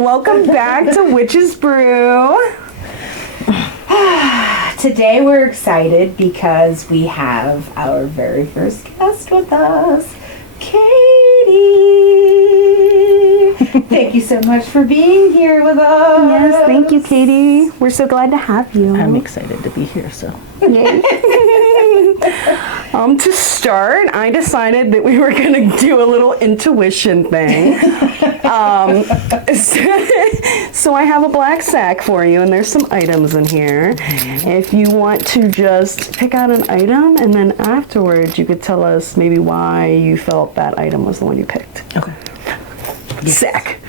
Welcome back to Witches Brew. Today we're excited because we have our very first guest with us, Katee. Thank you so much for being here with us. Yes, thank you, Katee. We're so glad to have you. I'm excited to be here, so. Yay. To start, I decided that we were going to do a little intuition thing. So I have a black sack for you, and there's some items in here. If you want to just pick out an item, and then afterwards you could tell us maybe why you felt that item was the one you picked. Okay. Sack.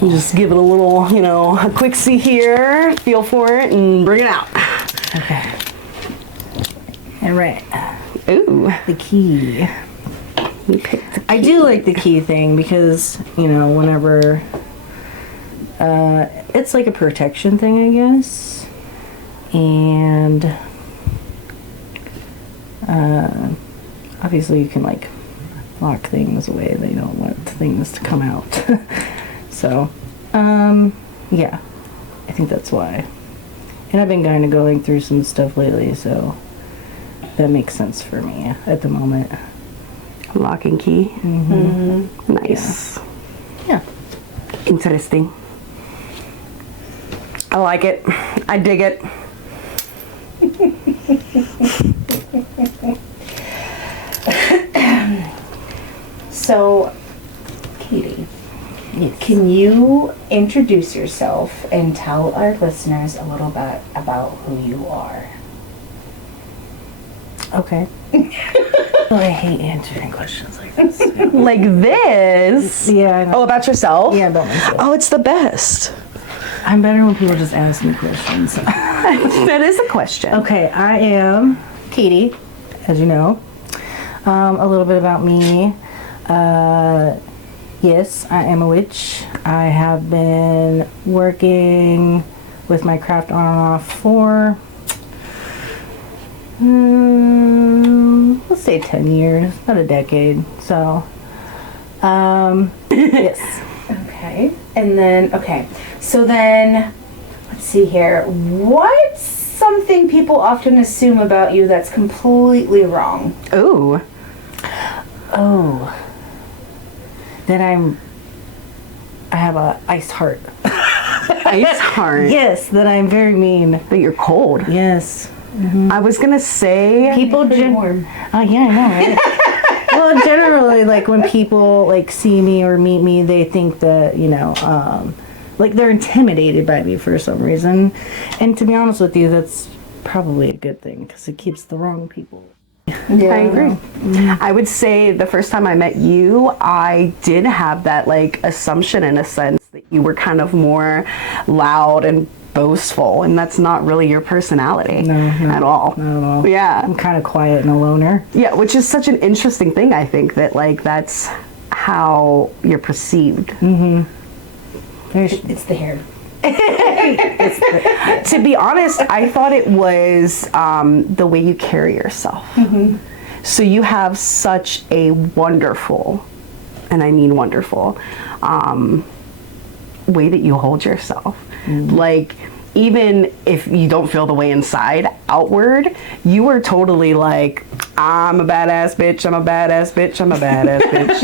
Just give it a little, a quick see here, feel for it, and bring it out. Okay. All right. Ooh. The key. You picked the key. I do like the key thing because, whenever, it's like a protection thing, I guess. And, obviously you can, lock things away. They don't want things to come out. So, yeah, I think that's why. And I've been kind of going through some stuff lately, so that makes sense for me at the moment. Lock and key. Mm-hmm. Nice. Yeah. Interesting. I like it. I dig it. So, Katee, can you introduce yourself and tell our listeners a little bit about who you are? Okay. Oh, I hate answering questions like this. Like this? Yeah, I know. Oh, about yourself? Yeah, about myself. Oh, it's the best. I'm better when people just ask me questions. That is a question. Okay, I am Katee, as you know. A little bit about me. Yes, I am a witch. I have been working with my craft on and off for, let's say 10 years, about a decade. So, yes. Okay. And then, so then, let's see here. What's something people often assume about you that's completely wrong? Ooh. Oh. That I have a ice heart. Ice heart. Yes, that I'm very mean. But you're cold. Yes. I was going to say... People warm. Oh, yeah, I know, right? Well, generally, when people, see me or meet me, they think that, they're intimidated by me for some reason. And to be honest with you, that's probably a good thing, because it keeps the wrong people. Yeah. I agree. I would say the first time I met you, I did have that assumption in a sense that you were kind of more loud and boastful, and that's not really your personality. No, at all. Not at all. Yeah. I'm kind of quiet and a loner. Yeah, which is such an interesting thing, I think, that that's how you're perceived. Mm-hmm. It's the hair. To be honest, I thought it was the way you carry yourself. Mm-hmm. So you have such a wonderful, and I mean wonderful, way that you hold yourself. Mm-hmm. Even if you don't feel the way inside, outward, you are totally I'm a badass bitch, I'm a badass bitch, I'm a badass bitch.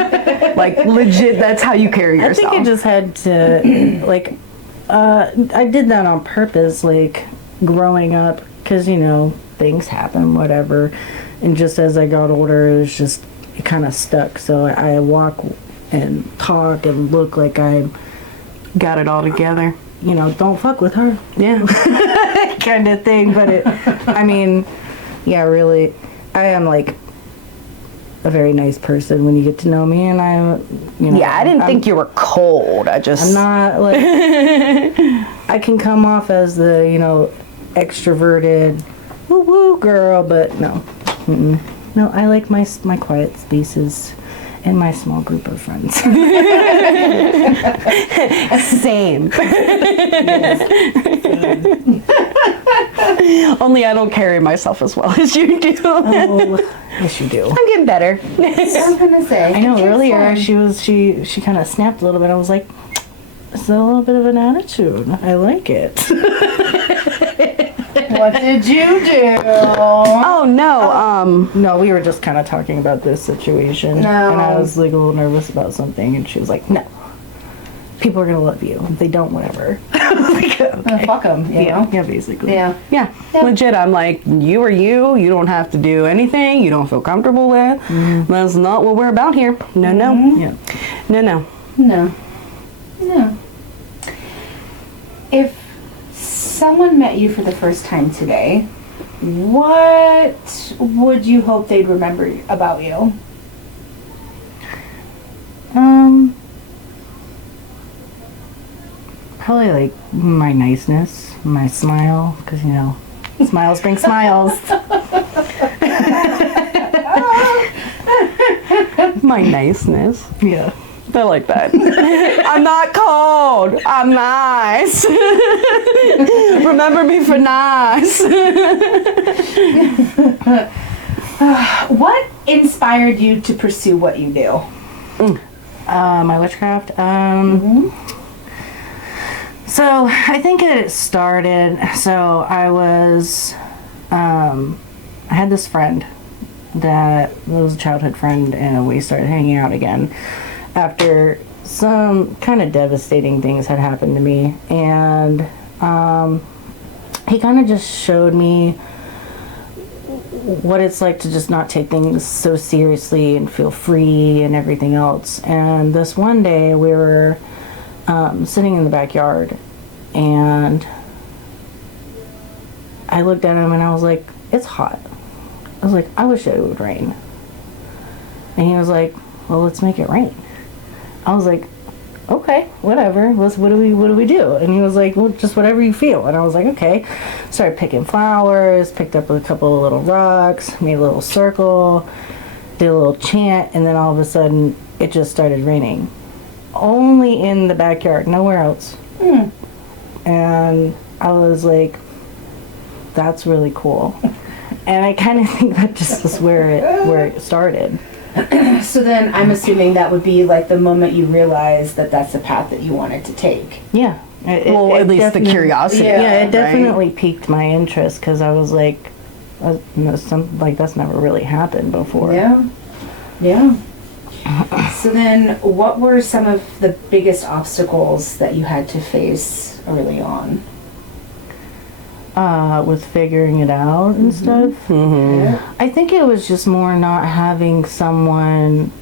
Legit, that's how you carry yourself. I think I just had to, I did that on purpose, growing up, because, things happen, whatever. And just as I got older, it kind of stuck. So I walk and talk and look like I got it all together. Don't fuck with her. Yeah. Kind of thing. But yeah, really, I am a very nice person when you get to know me, and Yeah, I didn't think you were cold. I'm not I can come off as the, extroverted woo woo girl, but no. Mm-mm. No, I like my quiet spaces and my small group of friends. Same. Yes. Same. Only I don't carry myself as well as you do. Oh, yes, you do. I'm getting better. I'm gonna say. I know it's earlier fun. she kind of snapped a little bit. I was like, it's a little bit of an attitude. I like it. What did you do? Oh no. No, we were just kind of talking about this situation. No. And I was like a little nervous about something, and she was like, no. People are going to love you. If they don't, whatever. Like, okay. Fuck them, you know? Yeah, basically. Yeah. Yeah, Yeah. legit. I'm like, you are you. You don't have to do anything you don't feel comfortable with. That's not what we're about here. No, no. Yeah. No, no. No. No. If someone met you for the first time today, what would you hope they'd remember about you? Probably like my niceness, my smile, because you know, smiles bring smiles. My niceness. Yeah. I like that. I'm not cold. I'm nice. Remember me for nice. What inspired you to pursue what you do? My witchcraft. So I think it started. So I was, I had this friend that was a childhood friend, and we started hanging out again after some kind of devastating things had happened to me, and he kind of just showed me what it's like to just not take things so seriously and feel free and everything else. And this one day we were sitting in the backyard, and I looked at him and I was like, it's hot. I was like, I wish it would rain. And he was like, well, let's make it rain. I was like, okay, whatever. What do we do? And he was like, well, just whatever you feel. And I was like, okay. Started picking flowers, picked up a couple of little rocks, made a little circle, did a little chant, and then all of a sudden it just started raining. Only in the backyard, nowhere else. And I was like, that's really cool. And I kind of think that just was where it started. So then I'm assuming that would be like the moment you realized that that's the path that you wanted to take. Yeah. Well, at least the curiosity. Yeah, it right? definitely piqued my interest, because I was like, that's never really happened before. Yeah. Yeah. So then what were some of the biggest obstacles that you had to face early on? With figuring it out and stuff. Yeah. I think it was just more not having someone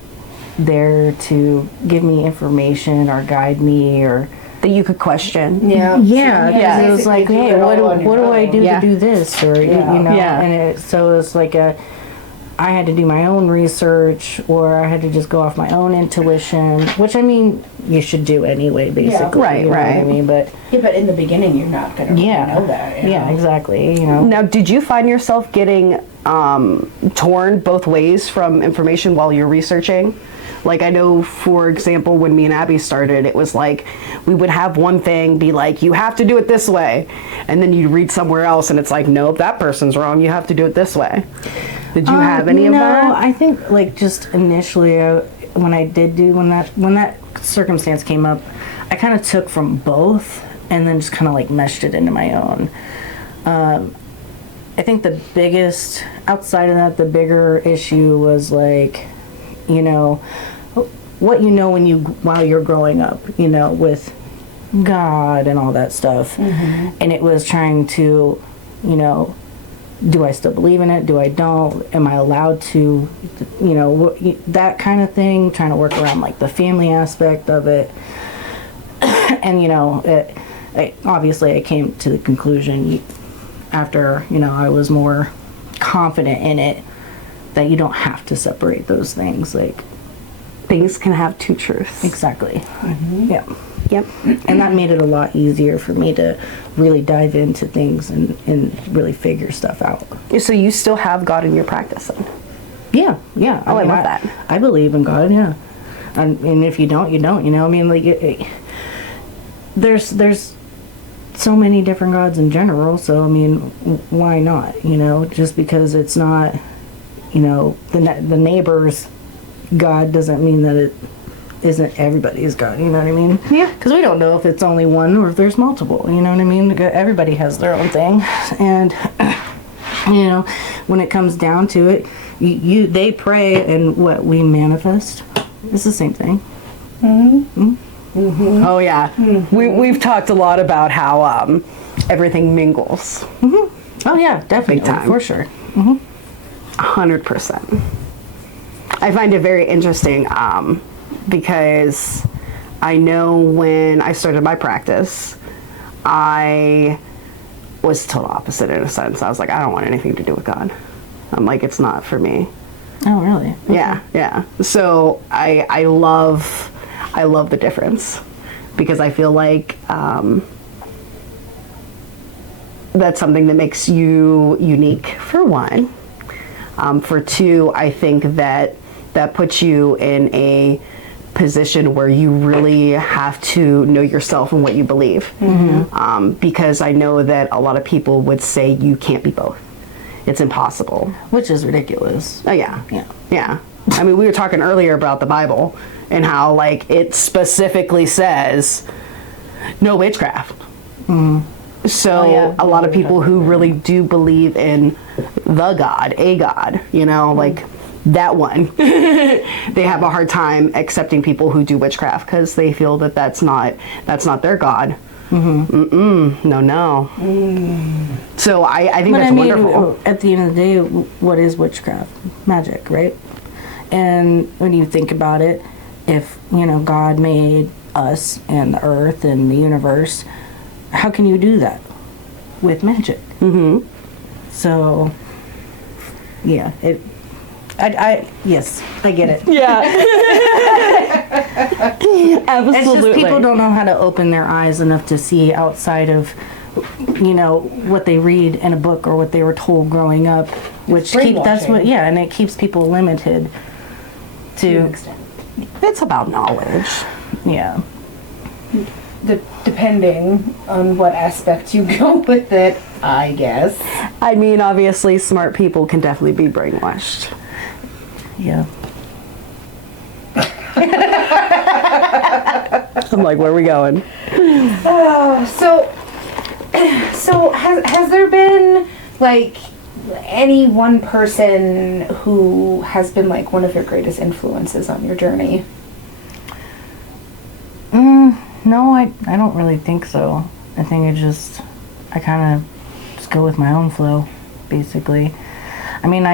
there to give me information or guide me, or That you could question. Yeah. yeah, Yeah. because it was like, Basically do hey, it what all on do your I own. do Yeah. to do this, or Yeah. you know, Yeah. and so it was like I had to do my own research, or I had to just go off my own intuition, which I mean you should do anyway, basically. Right, you know right. what I mean, but Yeah, but in the beginning you're not gonna really yeah, know that. you yeah, know? exactly. You know. Now, did you find yourself getting torn both ways from information while you're researching? Like, I know, for example, when me and Abby started, it was like we would have one thing be like, you have to do it this way. And then you read somewhere else and it's like, nope, that person's wrong. You have to do it this way. Did you have any of that? No, I think like just initially when that circumstance came up, I kind of took from both and then just kind of like meshed it into my own. I think the biggest, outside of that, the bigger issue was like, you know, what you know while you're growing up, you know, with God and all that stuff. And it was trying to, you know, do I still believe in it? Do I don't? Am I allowed to, you know, that kind of thing, trying to work around like the family aspect of it. And, you know, obviously I came to the conclusion after, you know, I was more confident in it that you don't have to separate those things. Like, Things can have two truths. exactly. Yeah. Yep. And that made it a lot easier for me to really dive into things and really figure stuff out. So you still have God in your practice then? Yeah, yeah. Oh, I love that. I believe in God, yeah. And if you don't, you don't, you know? I mean, like, there's so many different gods in general, so I mean, why not? You know, just because it's not, you know, the neighbor's god doesn't mean that it isn't everybody's god. You know what I mean? Yeah. Because we don't know if it's only one or if there's multiple. You know what I mean? Everybody has their own thing, and you know, when it comes down to it, they pray, and what we manifest is the same thing. Oh yeah, we've talked a lot about how everything mingles. Oh yeah, definitely, Big time. for sure. 100%. I find it very interesting because I know when I started my practice, I was total opposite in a sense. I was like, I don't want anything to do with God. I'm like, it's not for me. Oh really? Yeah. So I love the difference because I feel like that's something that makes you unique, for one. For two, I think that puts you in a position where you really have to know yourself and what you believe. Because I know that a lot of people would say you can't be both. It's impossible. Which is ridiculous. Oh yeah. Yeah. I mean, we were talking earlier about the Bible and how like it specifically says no witchcraft. So a lot of people who really do believe in the God, a God, you know, like that one, they have a hard time accepting people who do witchcraft because they feel that that's not their God. No. So I think that's wonderful. At the end of the day, what is witchcraft? Magic, right? And when you think about it, if, you know, God made us and the earth and the universe, how can you do that? With magic. So, yeah, yes, I get it. Yeah. Absolutely. It's just people don't know how to open their eyes enough to see outside of, you know, what they read in a book or what they were told growing up, which and it keeps people limited to. It's about knowledge. Yeah. Depending on what aspect you go with it, I guess. I mean, obviously, smart people can definitely be brainwashed. Yeah. I'm like, where are we going? So has there been like any one person who has been like one of your greatest influences on your journey? No, I don't really think so. I think I kind of just go with my own flow, basically. I mean,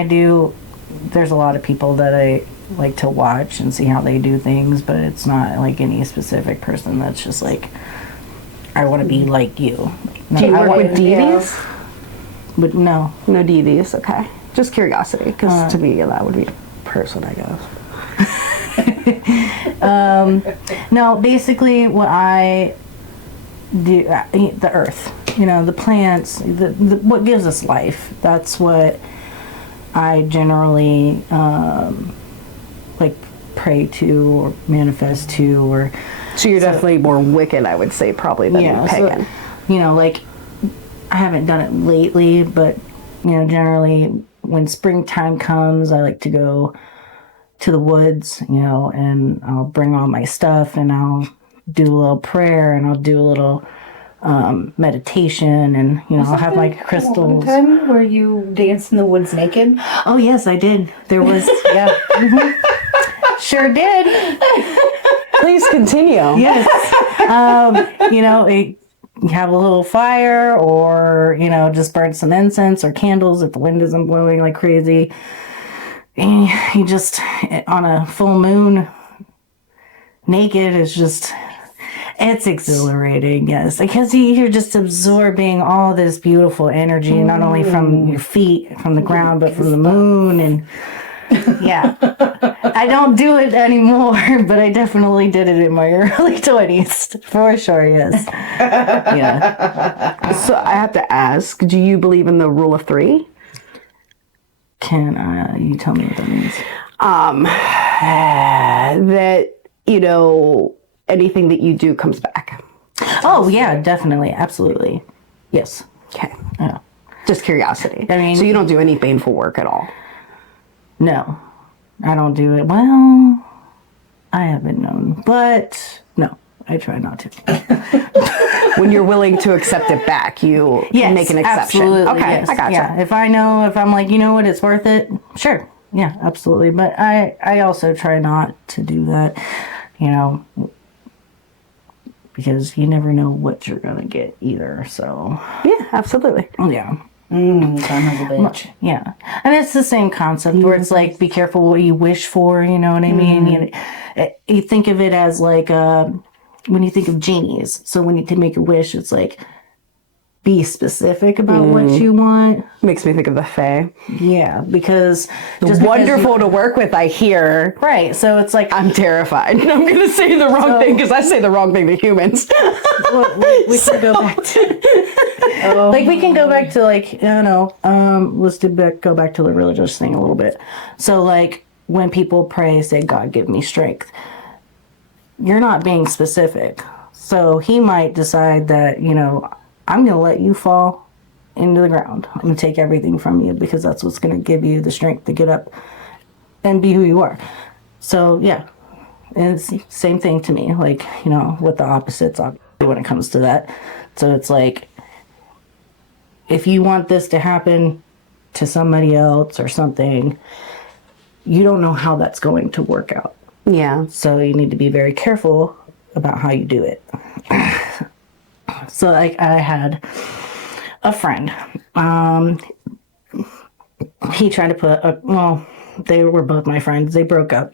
there's a lot of people that I like to watch and see how they do things, but it's not like any specific person that's just like, I want to be like you. Do you work with deities? But no. No deities, okay. Just curiosity, because to me, that would be a person, I guess. No, basically what I do, the earth, you know, the plants, what gives us life. That's what I generally like pray to or manifest to, or. So you're definitely more Wiccan, I would say, probably than pagan. So, you know, like I haven't done it lately, but you know, generally when springtime comes, I like to go to the woods, you know, and I'll bring all my stuff and I'll do a little prayer and I'll do a little meditation, and you know, I'll have my crystals. One time where you danced in the woods naked? Oh yes, I did. There was sure did. Please continue. Yes. You know, you have a little fire, or you know, just burn some incense or candles if the wind isn't blowing like crazy. And you just, on a full moon, naked is just, it's exhilarating, yes. Because you're just absorbing all this beautiful energy, not only from your feet, from the ground, but from the moon. And yeah, I don't do it anymore, but I definitely did it in my early 20s, for sure, yes. Yeah. So I have to ask, do you believe in the rule of three? Can you tell me what that means? That, you know, anything that you do comes back. Oh, yeah, definitely. Absolutely. Yes. Okay. Yeah. Just curiosity. I mean- so you don't do any baneful work at all? No, I don't do it. Well, I have been known, but no, I try not to. When you're willing to accept it back, you make an exception. Absolutely, Okay, yes. I gotcha. Yeah, if I'm like, you know what, it's worth it, sure. Yeah, absolutely. But I also try not to do that, you know, because you never know what you're going to get either, so. Yeah, absolutely. Yeah. Karma's a bitch. Yeah. And it's the same concept where it's like, be careful what you wish for, you know what I mean? You think of it as like, when you think of genies. So when you make a wish, it's like, be specific about what you want. Makes me think of the Fae. Yeah, because Wonderful to work with, I hear. right. So it's like I'm terrified. I'm going to say the wrong thing because I say the wrong thing to humans. we can go back to like we can go back to like, let's go back to the religious thing a little bit. So like when people pray, say, God, give me strength. You're not being specific. So he might decide that, I'm going to let you fall into the ground. I'm going to take everything from you because that's what's going to give you the strength to get up and be who you are. So, yeah, it's the same thing to me, like, with the opposites when it comes to that. So it's like, if you want this to happen to somebody else or something, you don't know how that's going to work out. Yeah. So you need to be very careful about how you do it. So like I had a friend. He tried to put they were both my friends. They broke up.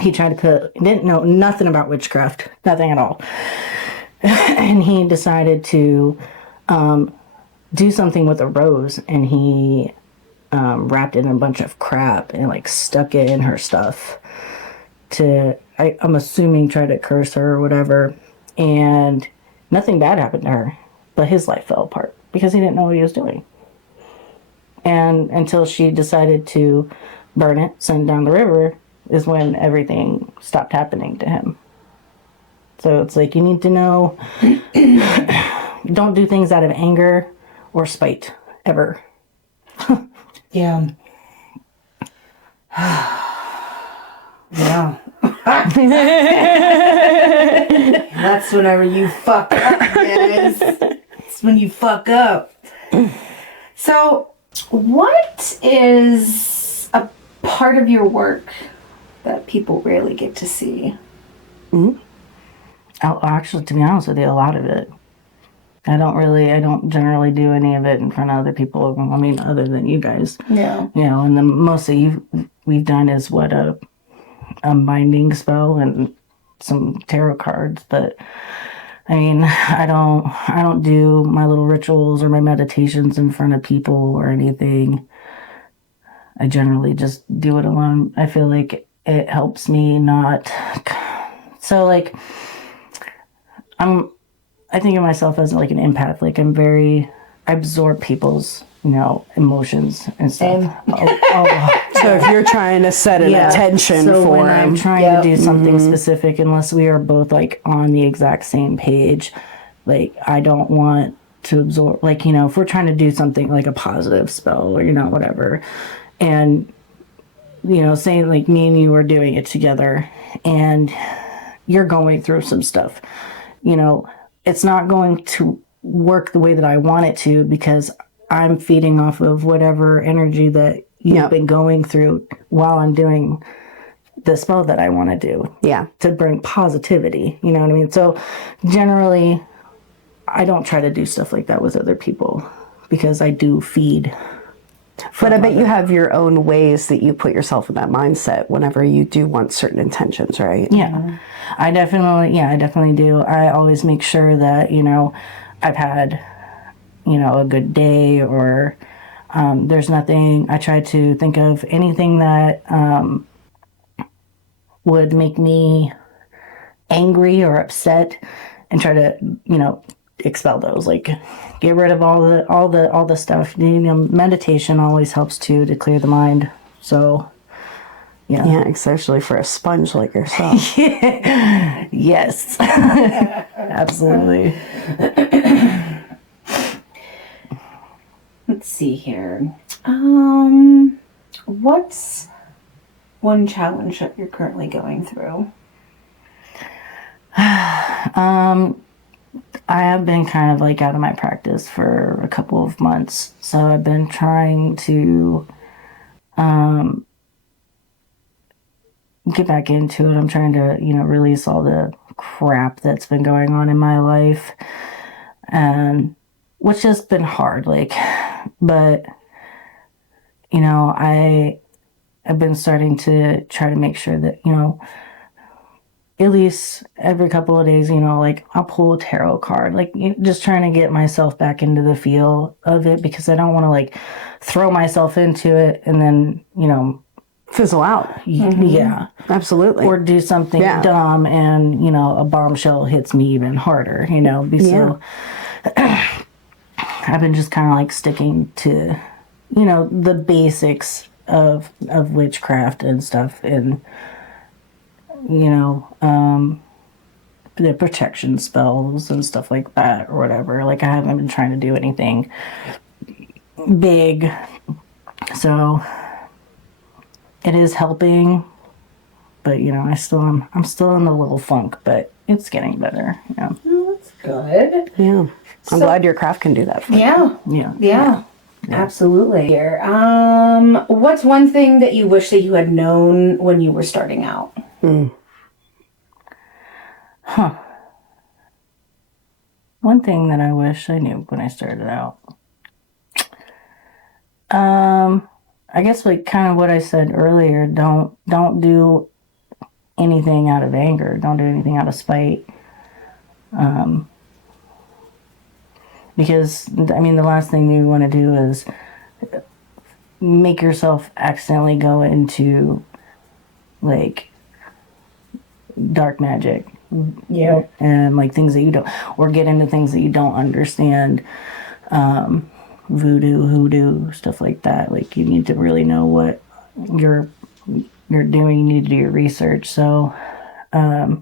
He tried to didn't know nothing about witchcraft, nothing at all. And he decided to do something with a rose, and he wrapped it in a bunch of crap and like stuck it in her stuff to, I'm assuming, try to curse her or whatever. And nothing bad happened to her, but his life fell apart because he didn't know what he was doing. And until she decided to burn it, send it down the river, is when everything stopped happening to him. So it's like, you need to know, don't do things out of anger or spite, ever. Yeah. Yeah. That's whenever you fuck up, guys. It's when you fuck up. So, what is a part of your work that people rarely get to see? Actually, to be honest with you, a lot of it. I don't generally do any of it in front of other people. I mean, other than you guys. Yeah. And the most that we've done is what a binding spell and some tarot cards. But I mean, I don't do my little rituals or my meditations in front of people or anything. I generally just do it alone. I feel like it helps me not. So like, I think of myself as like an empath. Like I absorb people's, emotions and stuff. So if you're trying to set an attention so for when I'm him. trying to do something specific, unless we are both like on the exact same page, like I don't want to absorb, like, if we're trying to do something like a positive spell or, whatever, and, saying like me and you are doing it together and you're going through some stuff, it's not going to work the way that I want it to because I'm feeding off of whatever energy that you've been going through while I'm doing the spell that I want to do. Yeah. To bring positivity, you know what I mean? So generally, I don't try to do stuff like that with other people because I do feed. But I bet you have your own ways that you put yourself in that mindset whenever you do want certain intentions, right? Yeah. I definitely do. I always make sure that, I've had, a good day or there's nothing. I try to think of anything that would make me angry or upset and try to, expel those, like get rid of all the stuff. Meditation always helps too to clear the mind. So yeah, especially for a sponge like yourself. Yes. Absolutely. Let's see here. What's one challenge that you're currently going through? I have been kind of like out of my practice for a couple of months, so I've been trying to get back into it. I'm trying to, release all the crap that's been going on in my life, and which has been hard, but I've been starting to try to make sure that, at least every couple of days, I'll pull a tarot card, just trying to get myself back into the feel of it, because I don't want to throw myself into it and then, fizzle out. Yeah, absolutely. or do something dumb and, a bombshell hits me even harder, so I've been just kind of sticking to, the basics of witchcraft and stuff, and the protection spells and stuff like that, or whatever. I haven't been trying to do anything big, so it is helping, but I'm still in the little funk, but it's getting better. Yeah. Oh, that's good. Yeah. I'm glad your craft can do that for you. Yeah. Absolutely. Here. What's one thing that you wish that you had known when you were starting out? One thing that I wish I knew when I started out. I guess kind of what I said earlier, don't do anything out of anger. Don't do anything out of spite. Because, the last thing you want to do is make yourself accidentally go into, dark magic. Yeah. And, things that you don't, or get into things that you don't understand. Voodoo, hoodoo, stuff like that. You need to really know what you're doing. You need to do your research. So, I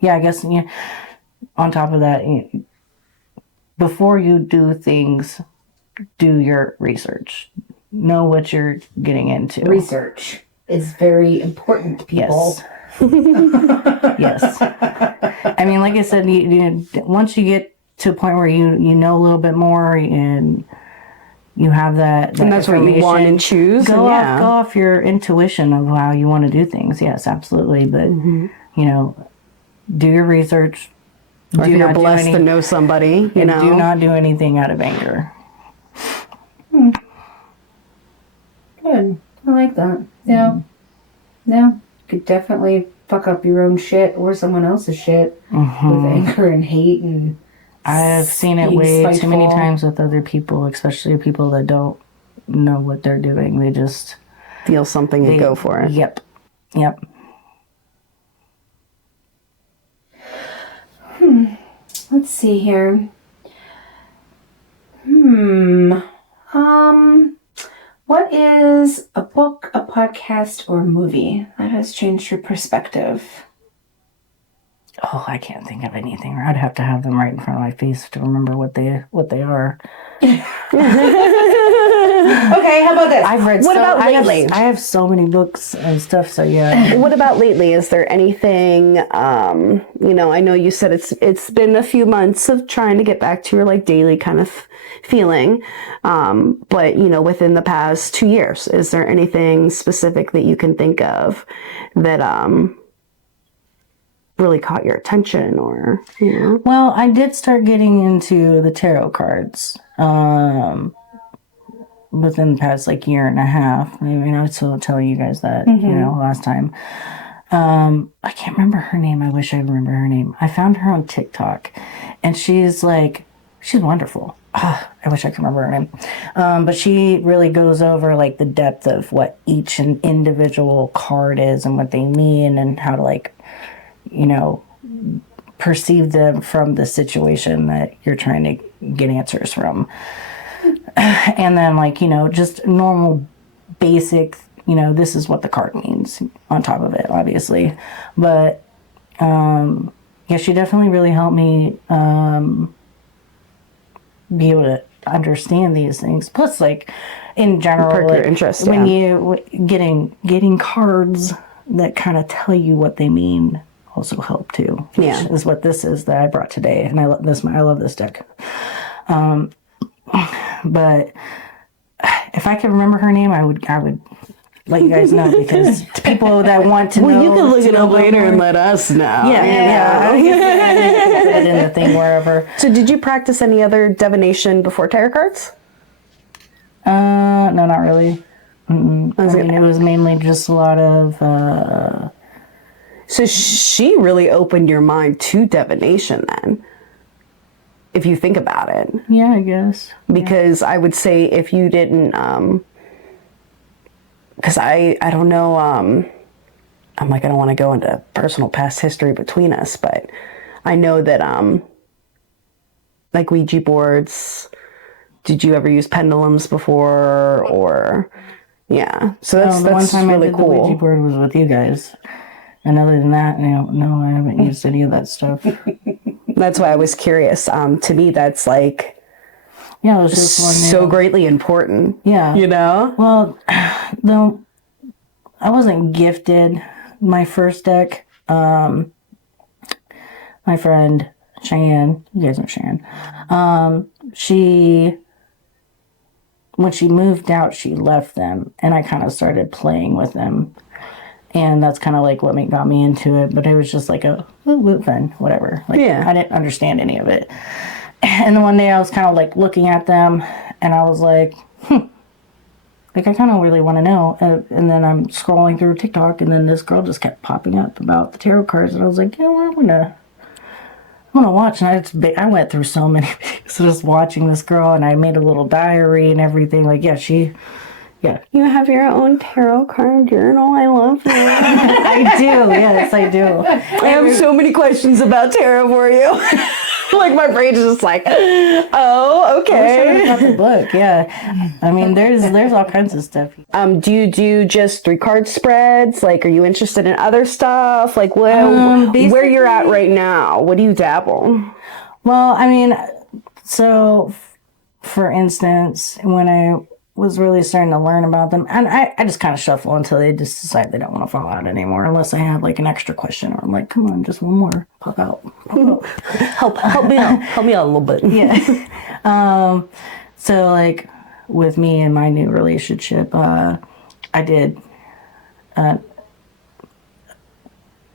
guess, on top of that, before you do things, do your research. Know what you're getting into. Research is very important, people. Yes. Yes. Like I said, once you get to a point where you know a little bit more and you have that and that's what you want and choose. Go off your intuition of how you want to do things. Yes, absolutely. But, do your research. Or if you're blessed to know somebody, do not do anything out of anger. Good. I like that. Yeah. Yeah. You could definitely fuck up your own shit or someone else's shit with anger and hate, and I've seen it way too many times with other people, especially people that don't know what they're doing. They just feel something and go for it. Yep. Let's see here. What is a book, a podcast, or a movie that has changed your perspective? Oh, I can't think of anything. I'd have to have them right in front of my face to remember what they are. Okay, how about this? I've read. What about lately? I have so many books and stuff. So yeah. What about lately? Is there anything? I know you said it's been a few months of trying to get back to your daily kind of feeling, but within the past 2 years, is there anything specific that you can think of that really caught your attention, or Well, I did start getting into the tarot cards within the past year and a half. I was still telling you guys that last time. I can't remember her name. I wish I remember her name. I found her on TikTok, and she's wonderful. I wish I could remember her name. But she really goes over the depth of what each individual card is and what they mean, and how to perceive them from the situation that you're trying to get answers from. And then just normal basic, this is what the card means on top of it, obviously. But she definitely really helped me be able to understand these things. Plus, like, in general, Perk your like, interest, when yeah. you getting cards that kind of tell you what they mean also help too. Which Yeah. is what this is that I brought today, and I love this deck. But if I could remember her name, I would let you guys know, because people that want to know. Well, you can look to it know up later more- and let us know. Yeah. I guess put it in the thing wherever. So did you practice any other divination before tarot cards? No, not really. I mean, it was mainly just a lot of. So she really opened your mind to divination then, if you think about it. Yeah, I guess. Because I would say if you didn't, because I don't know, I'm like, I don't want to go into personal past history between us, but I know that, like Ouija boards, did you ever use pendulums before, or, yeah. So that's the one time really I did cool. the Ouija board was with you guys. And other than that, no, I haven't used any of that stuff. That's why I was curious. To me, that's like Yeah, it was just one. so greatly important. Yeah. You know? Well, though I wasn't gifted my first deck. My friend Cheyenne, you guys know Cheyenne. When she moved out, she left them, and I kind of started playing with them. And that's kind of like what got me into it. But it was just like a fun, whatever. Like, Yeah. I didn't understand any of it. And then one day I was kind of like looking at them, and I was like, like, I kind of really want to know. And then I'm scrolling through TikTok, and then this girl just kept popping up about the tarot cards. And I was like, you know what, I'm gonna watch. And I went through so many videos just watching this girl, and I made a little diary and everything. Like, yeah. You have your own tarot card journal. I love that. I do. Yes, I do. I have so many questions about tarot for you. Like, my brain's just like, oh, okay. About the book, yeah. I mean, there's all kinds of stuff. Do you do just 3-card spreads? Like, are you interested in other stuff? Like, where you're at right now? What do you dabble? Well, I mean, so for instance, when I was really starting to learn about them, and I just kind of shuffle until they just decide they don't want to fall out anymore, unless I have like an extra question, or I'm like, come on, just one more, pop out. Help me out. Help me out a little bit. Yeah. So like with me and my new relationship, I did a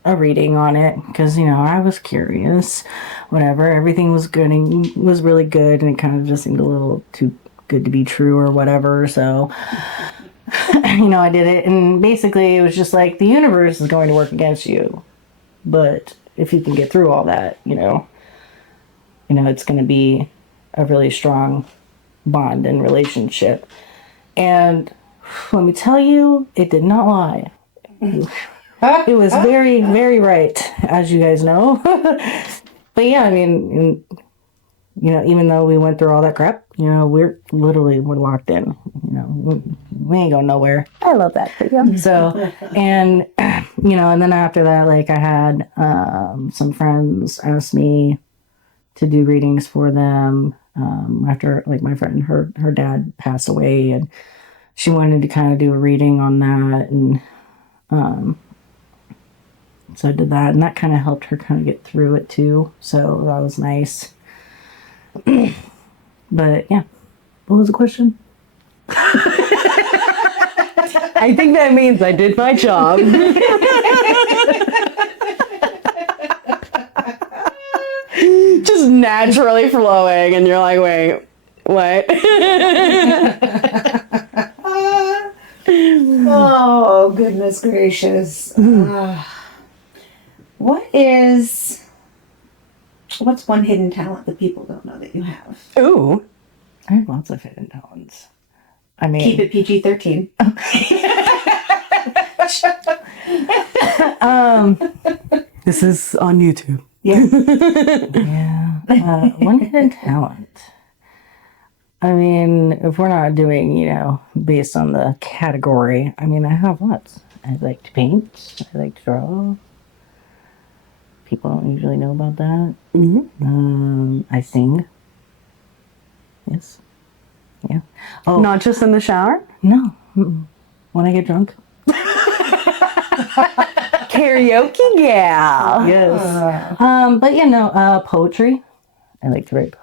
reading on it because, I was curious, whatever. Everything was good and was really good, and it kind of just seemed a little too good to be true or whatever. So, I did it, and basically it was just like the universe is going to work against you, but if you can get through all that, it's going to be a really strong bond and relationship. And let me tell you, it did not lie. It was very, very right, as you guys know. But yeah, I mean, even though we went through all that crap, we're locked in. We ain't going nowhere. I love that for you. So, and, and then after that, like, I had some friends ask me to do readings for them after, like, my friend, her dad passed away, and she wanted to kind of do a reading on that, and so I did that, and that kind of helped her kind of get through it too, so that was nice. But yeah, what was the question? I think that means I did my job. Just naturally flowing, and you're like, wait, what? Oh, goodness gracious. What's one hidden talent that people don't know that you have? Ooh. I have lots of hidden talents. I mean, Keep it PG-13. This is on YouTube. Yeah. yeah. One hidden talent. I mean, if we're not doing, based on the category, I mean, I have lots. I like to paint. I like to draw. People don't usually know about that. Mm-hmm. I sing. Yes. Yeah. Oh, Not just in the shower? no. Mm-mm. When I get drunk. Karaoke gal. Yes. But poetry. I like to write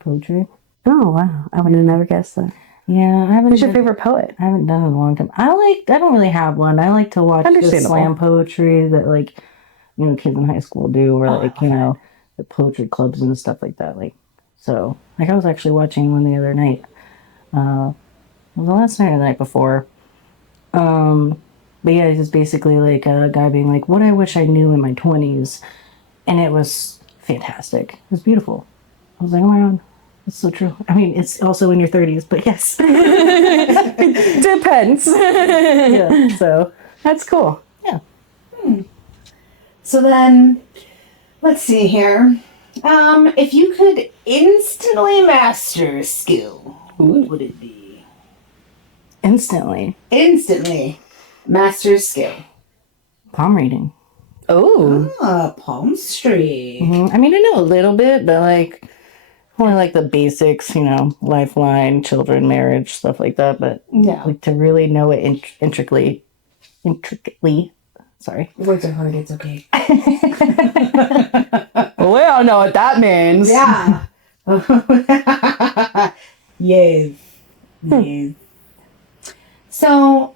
poetry. Oh, wow. I would have never guessed that. Yeah, I haven't. Who's your favorite poet? I haven't done it in a long time. I don't really have one. I like to watch the Understandable. slam poetry that kids in high school do, or the poetry clubs and stuff like that. I was actually watching one the other night. It was the last night or the night before. But yeah, it's just basically like a guy being like, what I wish I knew in my 20s. And it was fantastic. It was beautiful. I was like, oh my God, that's so true. I mean, it's also in your 30s, but yes. Depends. Yeah, so That's cool. yeah. So then, let's see here. If you could instantly master a skill, what would it be? Instantly. Instantly master a skill. Palm reading. Oh. Palmistry. I mean, I know a little bit, but only like the basics, lifeline, children, marriage, stuff like that. But Yeah. to really know it intricately. Sorry. Words are hard, it's okay. Well, we all know what that means. Yeah. Yes. Yes. So,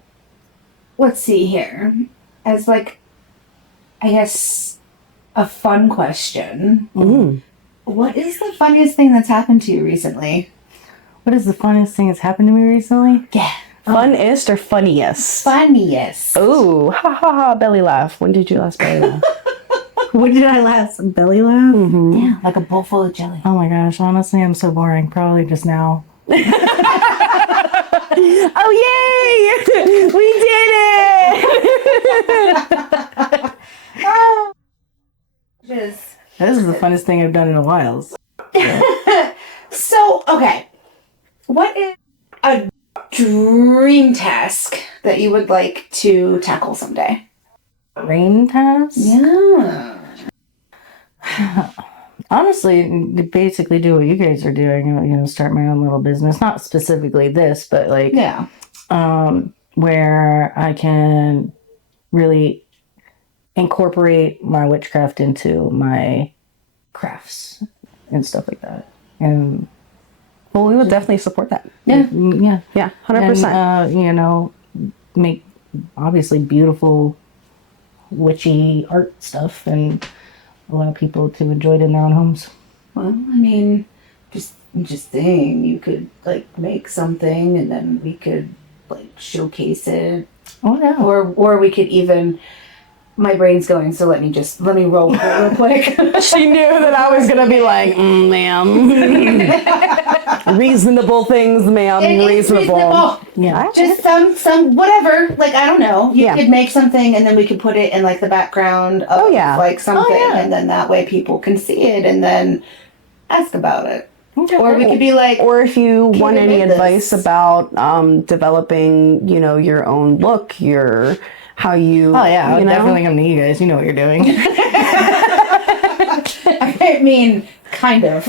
let's see here. As I guess, a fun question. What is the funniest thing that's happened to you recently? What is the funnest thing that's happened to me recently? Yeah. Funnest or funniest? Funniest. Oh, ha ha ha, belly laugh. When did you last belly laugh? When did I last belly laugh? Yeah, like a bowl full of jelly. Oh my gosh, honestly, I'm so boring. Probably just now. Oh, yay! We did it! Just This is the funnest thing I've done in a while. so, okay. What is a dream task that you would like to tackle someday? Rain task? Yeah. Honestly, basically do what you guys are doing. Start my own little business. Not specifically this, but Yeah. where I can really incorporate my witchcraft into my crafts and stuff like that. And Well, we will definitely support that. yeah, Yeah, 100%. and make obviously beautiful witchy art stuff and allow people to enjoy it in their own homes. Well, I mean, just saying, you could make something and then we could showcase it, Oh yeah. or we could even. My brain's going, so let me roll real quick. She knew that I was going to be like, ma'am. Reasonable things, ma'am. It is Reasonable. Yeah. Just some whatever. I don't know. You Yeah. could make something and then we could put it in the background of something, and then that way people can see it and then ask about it. Okay. Or we could be like, Or if you want we any make this? advice about developing, your own look, how you. Oh yeah, I would you know? definitely come to you guys. You know what you're doing. I mean, kind of.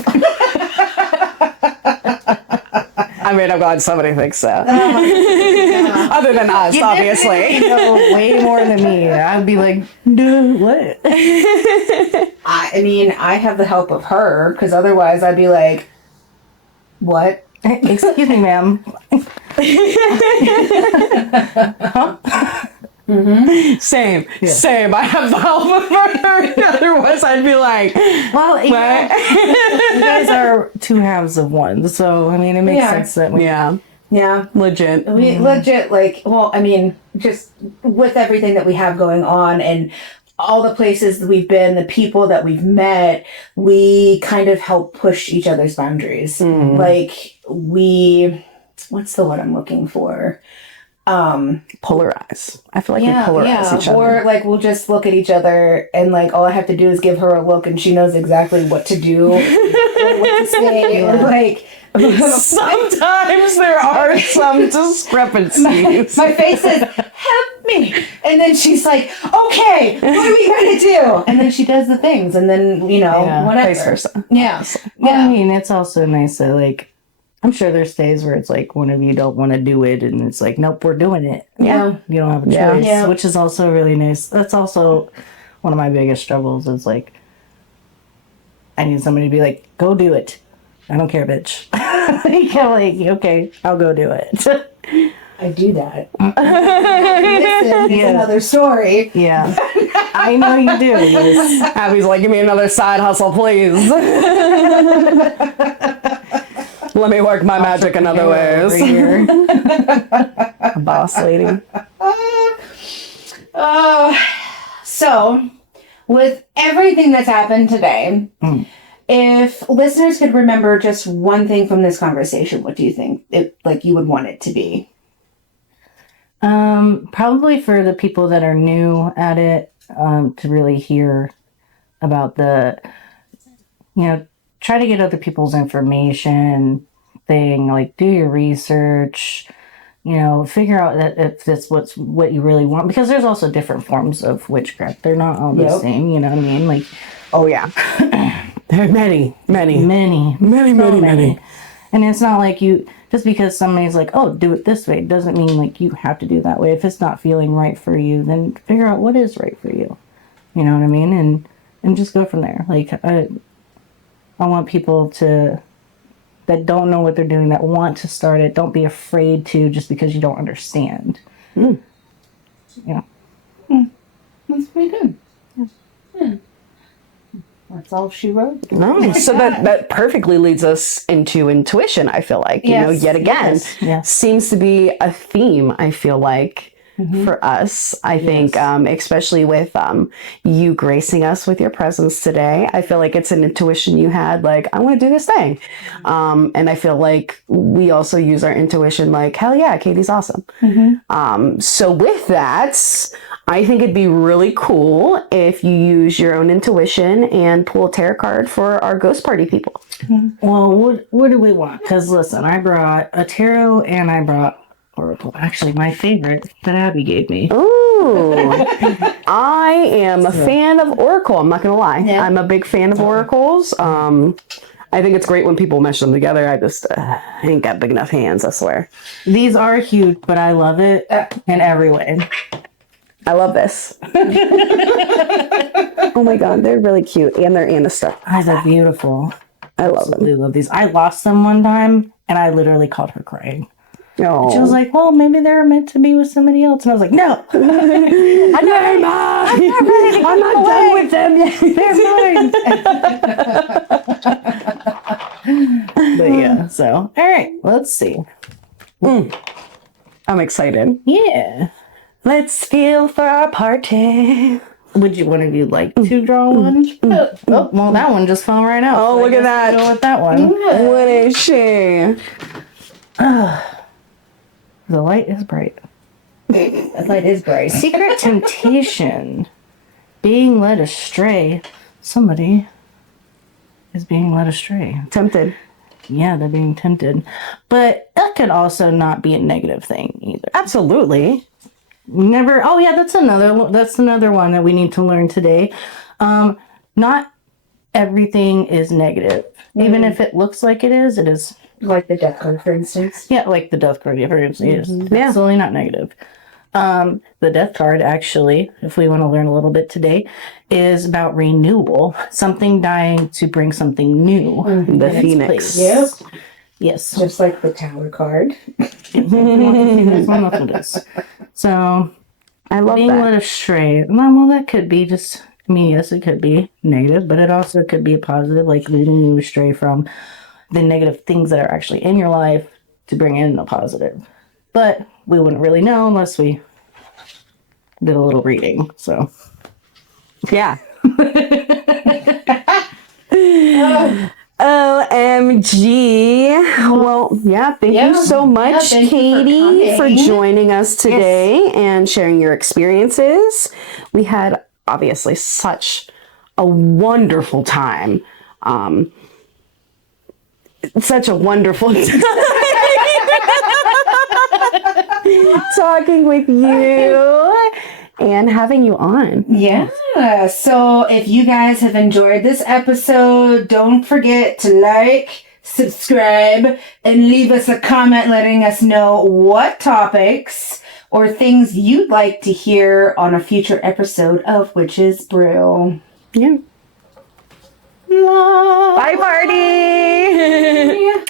I mean, I'm glad somebody thinks so. Other than us, obviously. You know way more than me. I'd be like, dude, what? I mean, I have the help of her, because otherwise I'd be like, what? Excuse me, ma'am. Same. I have the help of her. Otherwise, I'd be like, Well, you guys are two halves of one, so I mean, it makes sense that we. yeah, Yeah. legit. We legit, I mean, just with everything that we have going on and all the places that we've been, the people that we've met, we kind of help push each other's boundaries. What's the word I'm looking for? Polarize. I feel like we polarize each other. Or we'll just look at each other and all I have to do is give her a look and she knows exactly what to do, or what to say, or Sometimes there are some discrepancies. my face is, help me. And then she's like, okay, what are we going to do? And then she does the things. And then, whatever. Vice versa. Yeah. Well, Yeah. I mean, it's also nice that I'm sure there's days where it's like one of you don't want to do it, and it's like, nope, we're doing it. Yeah. You don't have a Yeah. choice, Yeah. which is also really nice. That's also one of my biggest struggles is like, I need somebody to be like, go do it. I don't care, bitch. I'm like, okay, I'll go do it. I do that. Listen, it's another story. Yeah. I know you do. Abby's like, give me another side hustle, please. Let me work my magic in other ways. Over here. A boss lady. So, with everything that's happened today, if listeners could remember just one thing from this conversation, what do you think you would want it to be? Probably for the people that are new at it, to really hear about try to get other people's information thing, like do your research, figure out that if that's what you really want, because there's also different forms of witchcraft. They're not all the same, you know what I mean? Like, Oh, yeah. There are many. And it's not like just because somebody's like, oh, do it this way, doesn't mean like you have to do that way. If it's not feeling right for you, then figure out what is right for you. You know what I mean? And just go from there. Like, I want people that don't know what they're doing, that want to start it, don't be afraid to just because you don't understand. Yeah. That's pretty good. Yeah. That's all she wrote. No, so that perfectly leads us into intuition, I feel like. Yes. Yet again, Yes. seems to be a theme, I feel like, for us. I think, especially with you gracing us with your presence today, I feel like it's an intuition you had, like, I want to do this thing. And I feel like we also use our intuition like, hell yeah, Katie's awesome. So with that, I think it'd be really cool if you use your own intuition and pull a tarot card for our ghost party people. Well, what do we want? Because listen, I brought a tarot and I brought oracle. Actually, my favorite that Abby gave me. Ooh, I am a fan of oracle. I'm not gonna lie. Yeah. I'm a big fan of oracles. I think it's great when people mesh them together. I just ain't got big enough hands, I swear. These are huge, but I love it in every way. I love this. Oh my god, they're really cute, and they're Anista. They're beautiful. I love them. Absolutely love these. I lost them one time, and I literally caught her crying. Oh. She was like, well, maybe they're meant to be with somebody else. And I was like, no. They're mine. I'm not done with them yet. They're mine. But yeah, so, all right, let's see. I'm excited. Yeah. Let's feel for our party. Would you want to do like to draw one? Oh, well, that one just fell right out. Oh, so look at that. Go with that one. What is she? The light is bright. That light is bright. Secret temptation. Being led astray. Somebody is being led astray. Tempted. Yeah, they're being tempted. But that could also not be a negative thing either. Absolutely. Never. Oh yeah, that's another one that we need to learn today. Not everything is negative. Even if it looks like it is, it is. Like the death card, for instance. Yeah, like the death card, for instance, is Yeah. absolutely not negative. The death card, actually, if we want to learn a little bit today, is about renewal. Something dying to bring something new. The in its Phoenix. place. Yep. Yes. Just like the Tower card. So, I love being that. led astray. Well, that could be just, yes, it could be negative, but it also could be a positive, like leading you astray from the negative things that are actually in your life to bring in the positive. But we wouldn't really know unless we did a little reading. So, Yeah. OMG. Well, yeah, thank you so much, thank you for Katie, for coming. joining us today and sharing your experiences. We had obviously such a wonderful time. Such a wonderful time talking with you and having you on. Yeah. So if you guys have enjoyed this episode, don't forget to like, subscribe, and leave us a comment letting us know what topics or things you'd like to hear on a future episode of Witches Brew. Yeah. Bye, party!